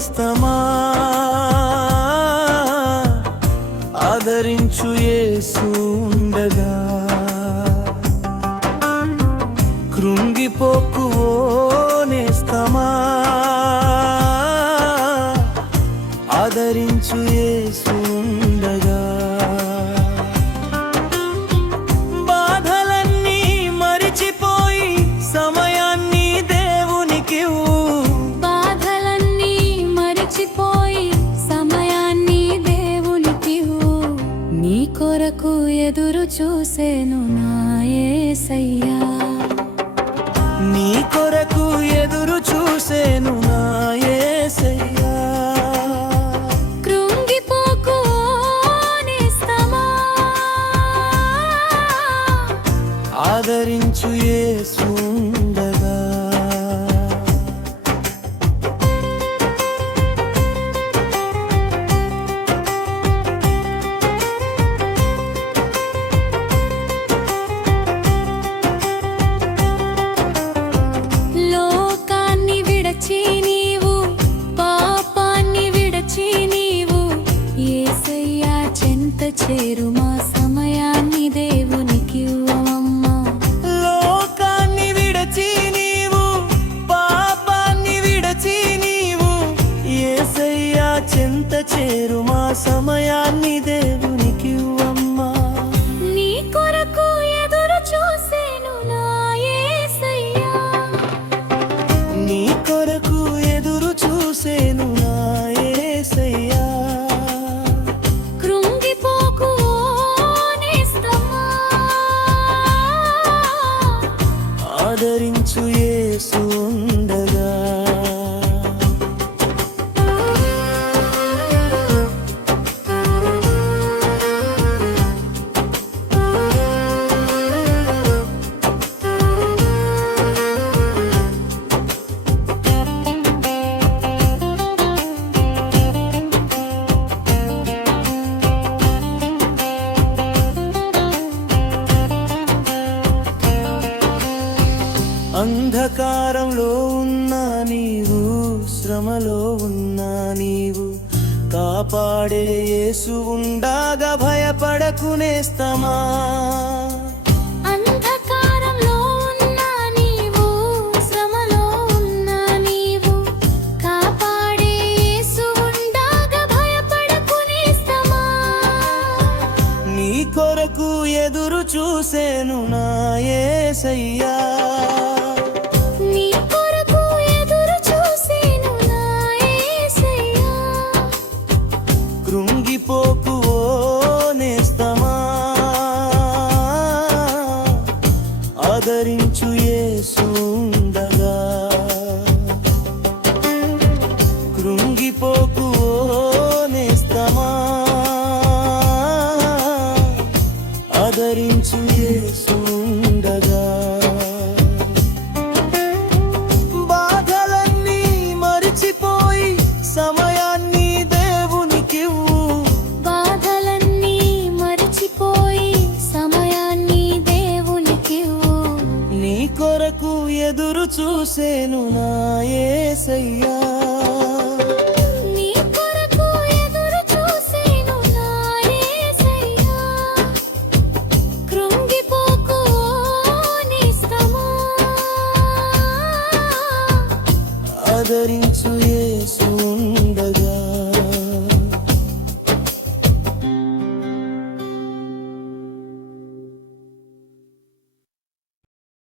నేస్తమా ఆదరించు యేసు ఉండగా కృంగిపోకు ఓ నేస్తమా ఆదరించు యేసు ఉండగా బాధలన్నీ మరిచిపోయి సమయాన్ని దేవునికి బాధలన్నీ మరిచిపోయి సమయాన్ని దేవునికి నీ కొరకు ఎదురు చూసేను నా యేసయ్యా నీ కొరకు ఎదురు చూసేను నా యేసయ్యా కృంగిపోకు నేస్తమా ఆదరించు యేసు ఉండగా లోకాన్ని విడచి నీవు పాపాన్ని విడచి నీవు యేసయ్యా చెంత చేరు మా సమయాన్ని దేవునికి ఇవ్వమమ్మా లోకాన్ని విడచి నీవు పాపాన్ని విడచి నీవు యేసయ్యా చెంత చేరు మా సమయాన్ని దేవునికి ఇవ్వమ్మా నీ కొరకు ఎదురు చూసేను నా యేసయ్యా నీ కొరకు ఎదురు చూసేను నా యేసయ్యా కృంగిపోకు నేస్తమా ఆదరించు యేసు ఉండగా అంధకారంలో ఉన్నా నీవు శ్రమలో ఉన్నా నీవు కాపాడే యేసు ఉండగా భయపడకు నేస్తమా అంధకారంలో ఉన్నా నీవు శ్రమలో ఉన్నా నీవు కాపాడే యేసు ఉండగా భయపడకు నేస్తమా నీ కొరకు ఎదురు చూసేను నా యేసయ్యా నీ కొరకు ఎదురు చూసేను నా యేసయ్యా కృంగిపోకు ఓ నేస్తమా ఆదరించు యేసు ఉండగా కృంగిపోకు ఓ నేస్తమా ఆదరించు యేసు ఉండగా బాధలన్నీ మరిచిపోయి సమయాన్ని దేవునికివ్వు బాధలన్నీ మరిచిపోయి సమయాన్ని దేవునికి నీ కొరకు ఎదురు చూసేను నా యేసయ్యా నీ కొరకు ఎదురు చూసేను నా యేసయ్యా కృంగిపోకు నేస్తమా ఆదరించు